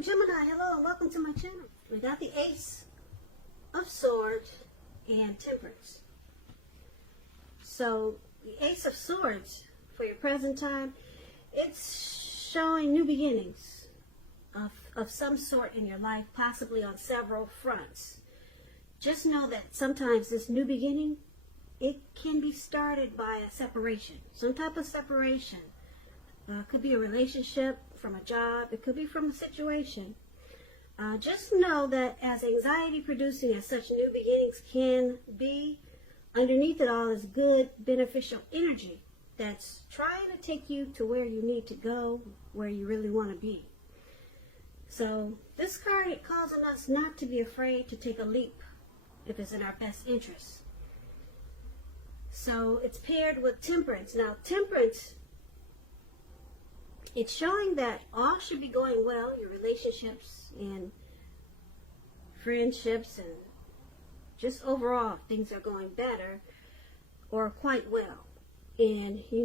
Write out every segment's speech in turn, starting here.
Gemini, hello and welcome to my channel. We got the Ace of Swords and Temperance. So the Ace of Swords for your present time, it's showing new beginnings of some sort in your life, possibly on several fronts. Just know that sometimes this new beginning, it can be started by a separation, some type of separation. Could be a relationship, from a job, it could be from a situation. Just know that as anxiety producing as such new beginnings can be, underneath it all is good, beneficial energy that's trying to take you to where you need to go, where you really want to be. So this card, it calls on us not to be afraid to take a leap if it's in our best interest. So it's paired with Temperance. Now Temperance, it's showing that all should be going well, your relationships and friendships and just overall things are going better or quite well. And you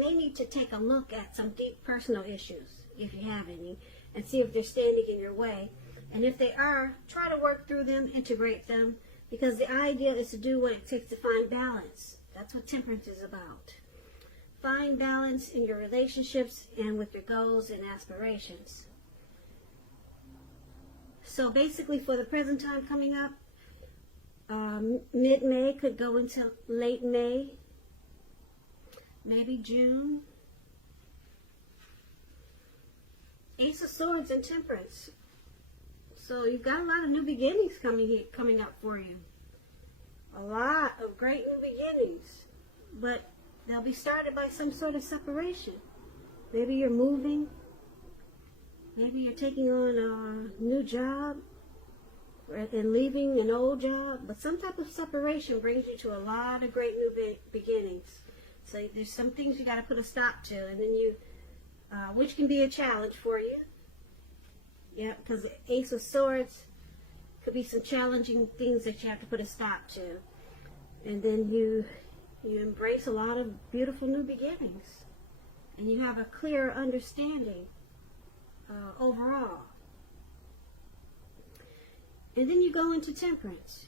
may need to take a look at some deep personal issues, if you have any, and see if they're standing in your way. And if they are, try to work through them, integrate them, because the idea is to do what it takes to find balance. That's what Temperance is about. Find balance in your relationships and with your goals and aspirations. So basically for the present time coming up, mid-May could go into late May, maybe June. Ace of Swords and Temperance. So you've got a lot of new beginnings coming up for you. A lot of great new beginnings. But they'll be started by some sort of separation. Maybe you're moving. Maybe you're taking on a new job and leaving an old job. But some type of separation brings you to a lot of great new beginnings. So there's some things you got to put a stop to, and then you, which can be a challenge for you. Yeah, because the Ace of Swords could be some challenging things that you have to put a stop to. And then you embrace a lot of beautiful new beginnings. And you have a clearer understanding overall. And then you go into Temperance.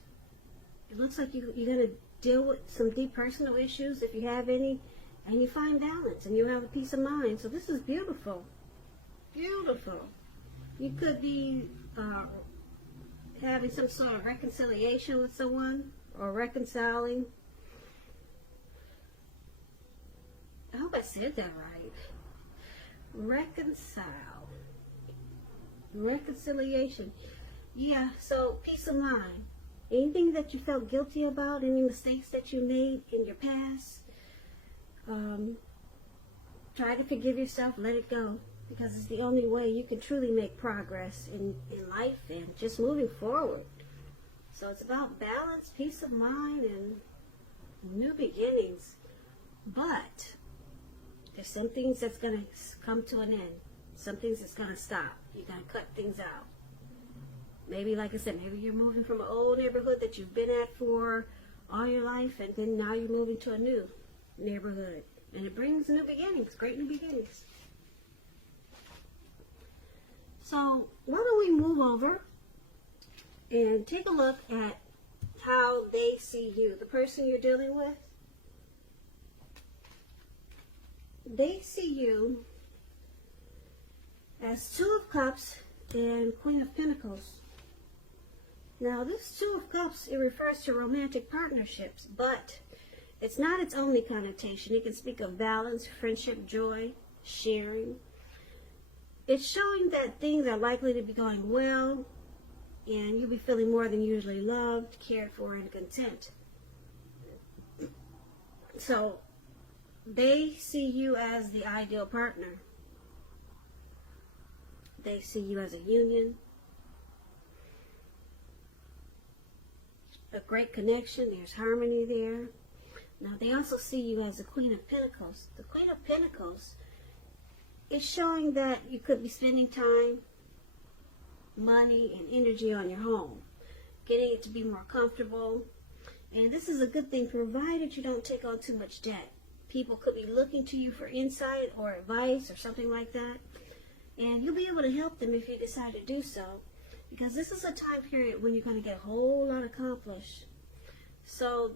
It looks like you're going to deal with some deep personal issues, if you have any, and you find balance, and you have a peace of mind. So this is beautiful. Beautiful. You could be having some sort of reconciliation with someone, or reconciling. I hope I said that right. Reconcile. Reconciliation. Yeah, so peace of mind. Anything that you felt guilty about, any mistakes that you made in your past, try to forgive yourself, let it go. Because it's the only way you can truly make progress in life and just moving forward. So it's about balance, peace of mind, and new beginnings. But there's some things that's going to come to an end. Some things that's going to stop. You got to cut things out. Maybe, like I said, maybe you're moving from an old neighborhood that you've been at for all your life, and then now you're moving to a new neighborhood. And it brings new beginnings, great new beginnings. So why don't we move over and take a look at how they see you, the person you're dealing with. They see you as Two of Cups and Queen of Pentacles. Now this Two of Cups, it refers to romantic partnerships, but it's not its only connotation. It can speak of balance, friendship, joy, sharing. It's showing that things are likely to be going well, and you'll be feeling more than usually loved, cared for, and content. So they see you as the ideal partner. They see you as a union, a great connection. There's harmony there. Now they also see you as the Queen of Pentacles. The Queen of Pentacles is showing that you could be spending time, money, and energy on your home, getting it to be more comfortable. And this is a good thing, provided you don't take on too much debt. People could be looking to you for insight or advice or something like that. And you'll be able to help them if you decide to do so. Because this is a time period when you're going to get a whole lot accomplished. So,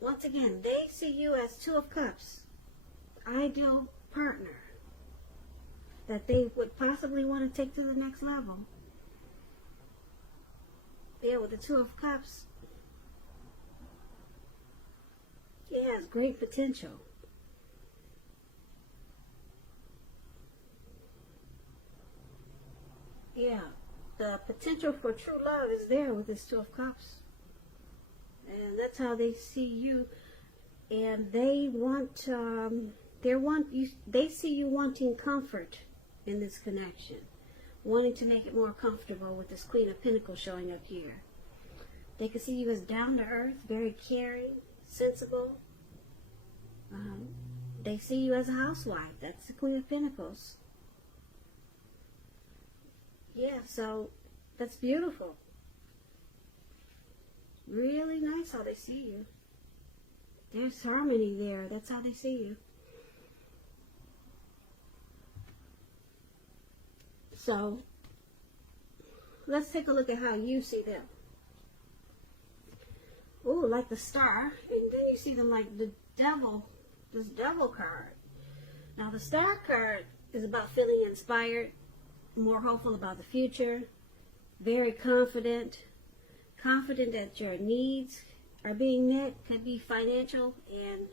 once again, they see you as Two of Cups, ideal partner that they would possibly want to take to the next level. Yeah, with the Two of Cups, it has great potential. Yeah, the potential for true love is there with this Two of Cups. And that's how they see you. And they want, they see you wanting comfort in this connection. Wanting to make it more comfortable with this Queen of Pentacles showing up here. They can see you as down to earth, very caring, sensible. They see you as a housewife. That's the Queen of Pentacles. Yeah, so that's beautiful. Really nice how they see you. There's harmony there. That's how they see you. So, let's take a look at how you see them. Ooh, like the Star. And then you see them like the Devil. This Devil card. Now, the Star card is about feeling inspired, more hopeful about the future, very confident that your needs are being met. Could be financial and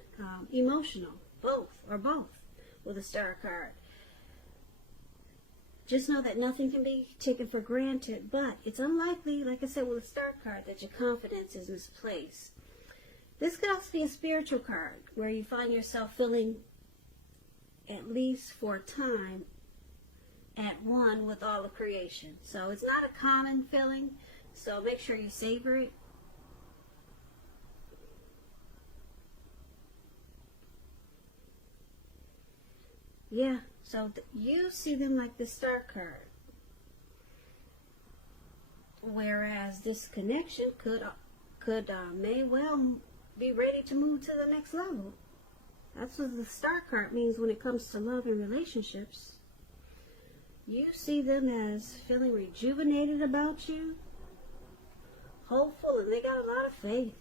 emotional, both with a Star card. Just know that nothing can be taken for granted, but it's unlikely, like I said with a Star card, that your confidence is misplaced. This could also be a spiritual card, where you find yourself feeling, at least for a time, at one with all of creation. So it's not a common feeling, so make sure you savor it. Yeah, so you see them like the Star card. Whereas this connection may well be ready to move to the next level. That's what the Star card means when it comes to love and relationships. You see them as feeling rejuvenated about you, hopeful, and they got a lot of faith.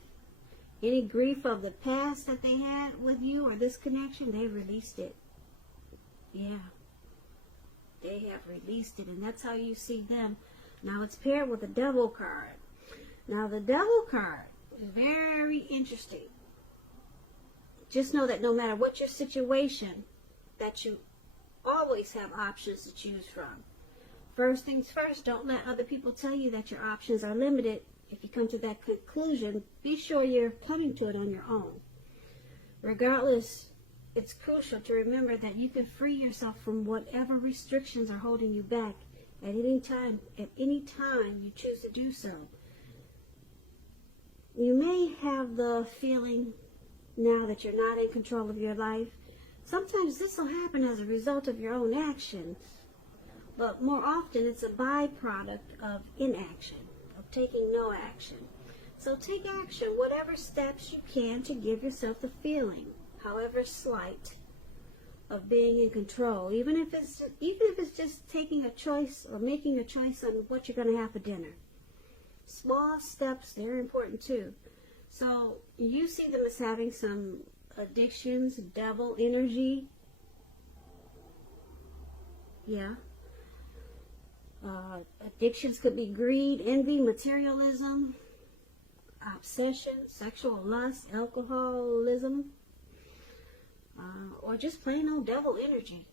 Any grief of the past that they had with you or this connection, they released it. Yeah, they have released it, and that's how you see them. Now it's paired with the Devil card. Now the Devil card is very interesting. Just know that no matter what your situation, that you always have options to choose from. First things first, don't let other people tell you that your options are limited. If you come to that conclusion, be sure you're coming to it on your own. Regardless, it's crucial to remember that you can free yourself from whatever restrictions are holding you back at any time you choose to do so. You may have the feeling now that you're not in control of your life. Sometimes this will happen as a result of your own actions, but more often it's a byproduct of inaction, of taking no action. So take action, whatever steps you can to give yourself the feeling, however slight, of being in control, even if it's just taking a choice or making a choice on what you're going to have for dinner. Small steps, they're important too. So you see them as having some addictions, devil energy. Yeah. Addictions could be greed, envy, materialism, obsession, sexual lust, alcoholism, or just plain old devil energy.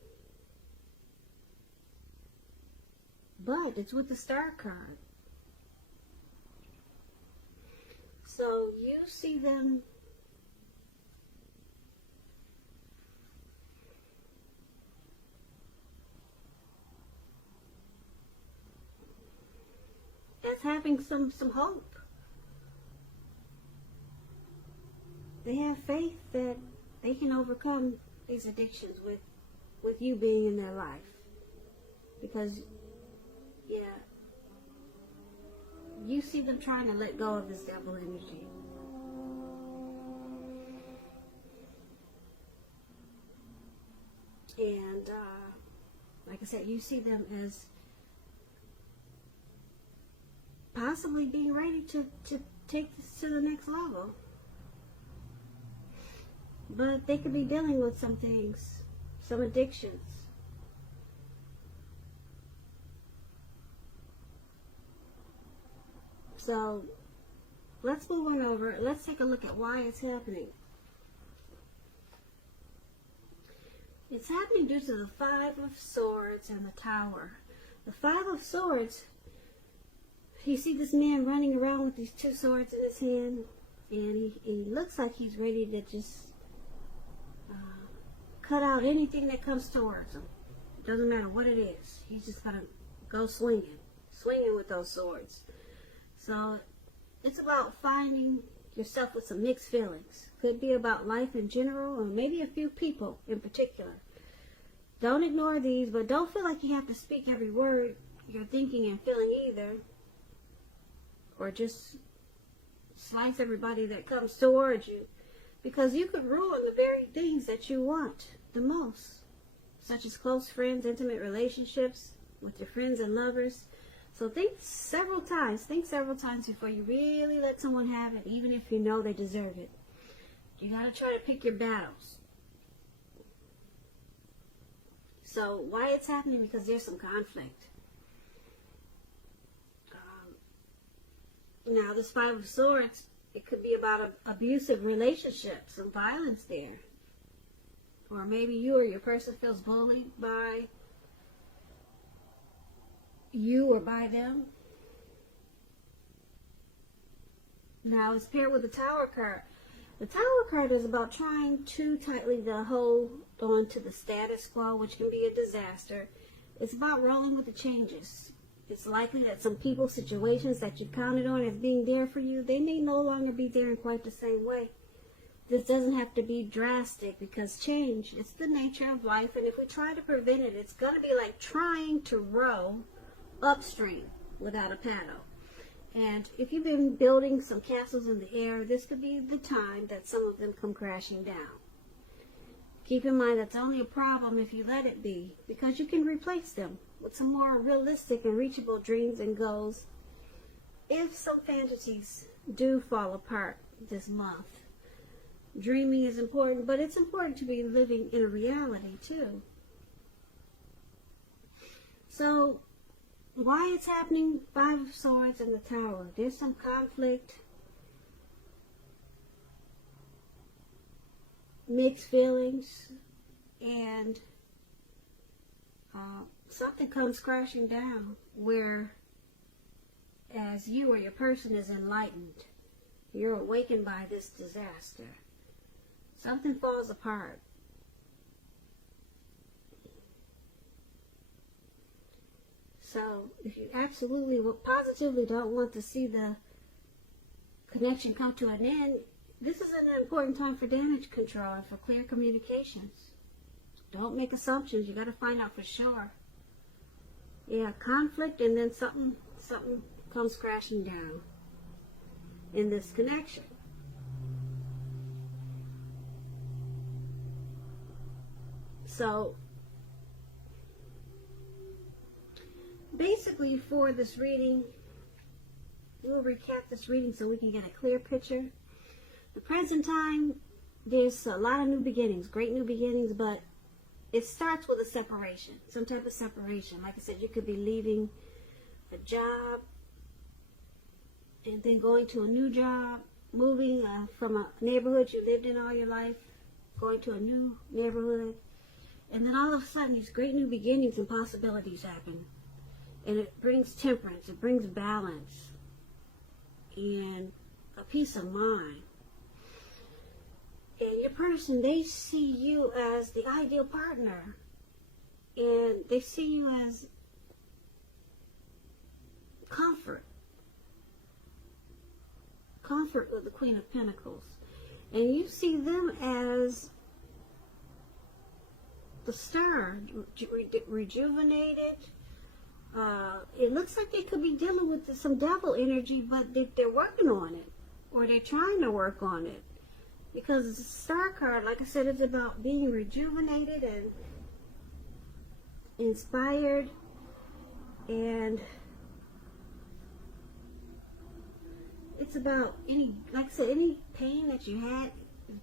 But it's with the Star card. So you see them as having some hope. They have faith that they can overcome these addictions with you being in their life. Because, yeah, you see them trying to let go of this devil energy. And, Like I said, you see them as possibly being ready to take this to the next level. But they could be dealing with some things, some addictions. So let's move on over. Let's take a look at why it's happening. It's happening due to the Five of Swords and the Tower. The Five of Swords, you see this man running around with these two swords in his hand, and he looks like he's ready to just cut out anything that comes towards him. Doesn't matter what it is. He's just going to go swinging with those swords. So it's about finding yourself with some mixed feelings. Could be about life in general, or maybe a few people in particular. Don't ignore these, but don't feel like you have to speak every word you're thinking and feeling either. Or just slice everybody that comes towards you. Because you could ruin the very things that you want the most. Such as close friends, intimate relationships with your friends and lovers. So think several times before you really let someone have it, even if you know they deserve it. You got to try to pick your battles. So why it's happening? Because there's some conflict. Now this Five of Swords, it could be about an abusive relationship, some violence there. Or maybe you or your person feels bullied by you or by them. Now it's paired with the Tower card. The Tower card is about trying too tightly to hold on to the status quo, which can be a disaster. It's about rolling with the changes. It's likely that some people, situations that you counted on as being there for you, they may no longer be there in quite the same way. This doesn't have to be drastic, because change, it's the nature of life, and if we try to prevent it, it's going to be like trying to row upstream without a paddle. And if you've been building some castles in the air, this could be the time that some of them come crashing down. Keep in mind that's only a problem if you let it be, because you can replace them with some more realistic and reachable dreams and goals if some fantasies do fall apart this month. Dreaming is important, but it's important to be living in a reality too. So why it's happening? Five of Swords and the Tower. There's some conflict, mixed feelings, and something comes crashing down where, as you or your person is enlightened, you're awakened by this disaster. Something falls apart. So if you absolutely, positively don't want to see the connection come to an end, this is an important time for damage control and for clear communications. Don't make assumptions. You got to find out for sure. Yeah, conflict, and then something comes crashing down in this connection. So basically, for this reading, we'll recap this reading so we can get a clear picture. The present time, there's a lot of new beginnings, great new beginnings, but it starts with a separation, some type of separation. Like I said, you could be leaving a job and then going to a new job, moving from a neighborhood you lived in all your life, going to a new neighborhood, and then all of a sudden these great new beginnings and possibilities happen. And it brings temperance, it brings balance, and a peace of mind. And your person, they see you as the ideal partner. And they see you as comfort. Comfort with the Queen of Pentacles. And you see them as the star, rejuvenated. It looks like they could be dealing with some devil energy, but they're working on it, or they're trying to work on it. Because the star card, like I said, is about being rejuvenated and inspired, and it's about any, like I said, any pain that you had,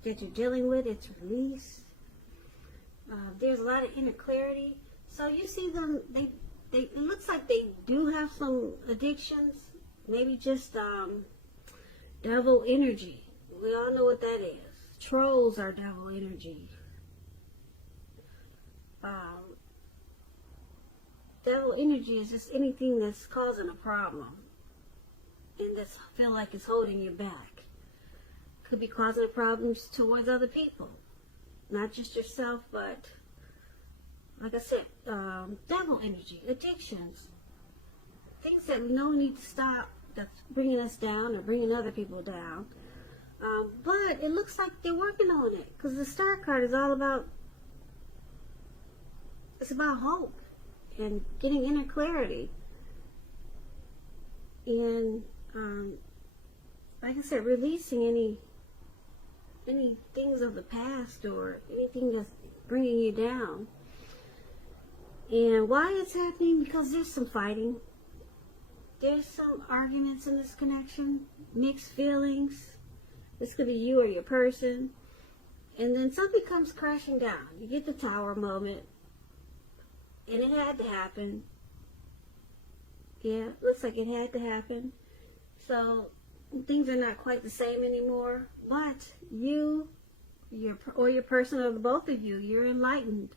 that you're dealing with, it's released. There's a lot of inner clarity. So you see them, it looks like they do have some addictions, maybe just devil energy. We all know what that is. Trolls are devil energy. Devil energy is just anything that's causing a problem and that's feel like it's holding you back. Could be causing problems towards other people, not just yourself, but like I said, devil energy, addictions, things that we know need to stop, that's bringing us down or bringing other people down. But it looks like they're working on it, because the Star card is all about, it's about hope and getting inner clarity. And like I said, releasing any things of the past or anything that's bringing you down. And why it's happening? Because there's some fighting. There's some arguments in this connection, mixed feelings. This could be you or your person. And then something comes crashing down. You get the Tower moment. And it had to happen. Yeah, looks like it had to happen. So things are not quite the same anymore. But you, your person, or the both of you, you're enlightened.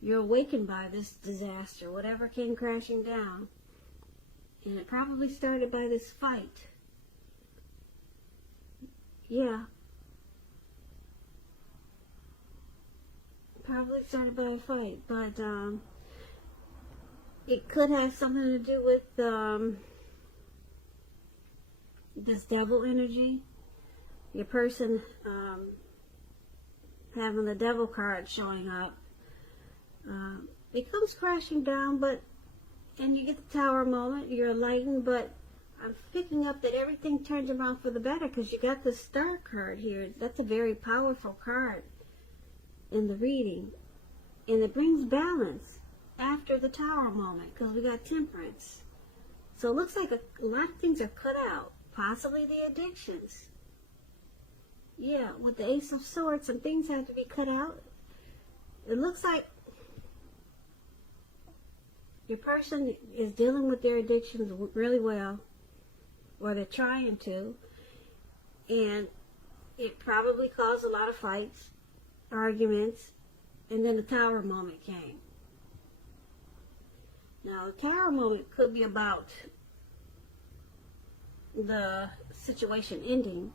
You're awakened by this disaster, whatever came crashing down. And it probably started by this fight. Yeah. Probably started by a fight. But it could have something to do with this devil energy. Your person having the devil card showing up. It comes crashing down, and you get the Tower moment, you're enlightened, but I'm picking up that everything turned around for the better, because you got the Star card here. That's a very powerful card in the reading. And it brings balance after the Tower moment, because we got Temperance. So it looks like a lot of things are cut out, possibly the addictions. Yeah, with the Ace of Swords, some things have to be cut out. It looks like your person is dealing with their addictions really well, or they're trying to, and it probably caused a lot of fights, arguments, and then the Tower moment came. Now, the Tower moment could be about the situation ending.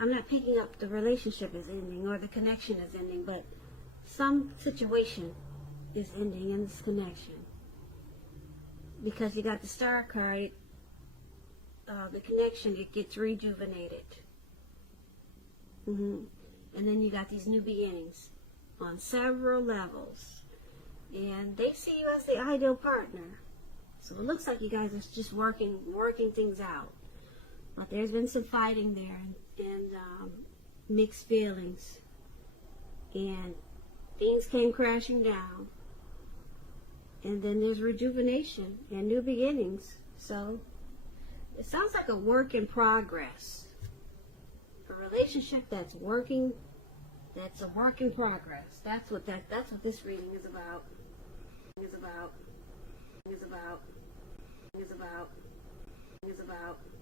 I'm not picking up the relationship is ending or the connection is ending, but some situation is ending in this connection. Because you got the Star card, the connection, it gets rejuvenated. And then you got these new beginnings on several levels. And they see you as the ideal partner. So it looks like you guys are just working things out. But there's been some fighting there and mixed feelings. And things came crashing down. And then there's rejuvenation and new beginnings. So it sounds like a work in progress. A relationship that's working, that's a work in progress. That's what this reading is about. Is about.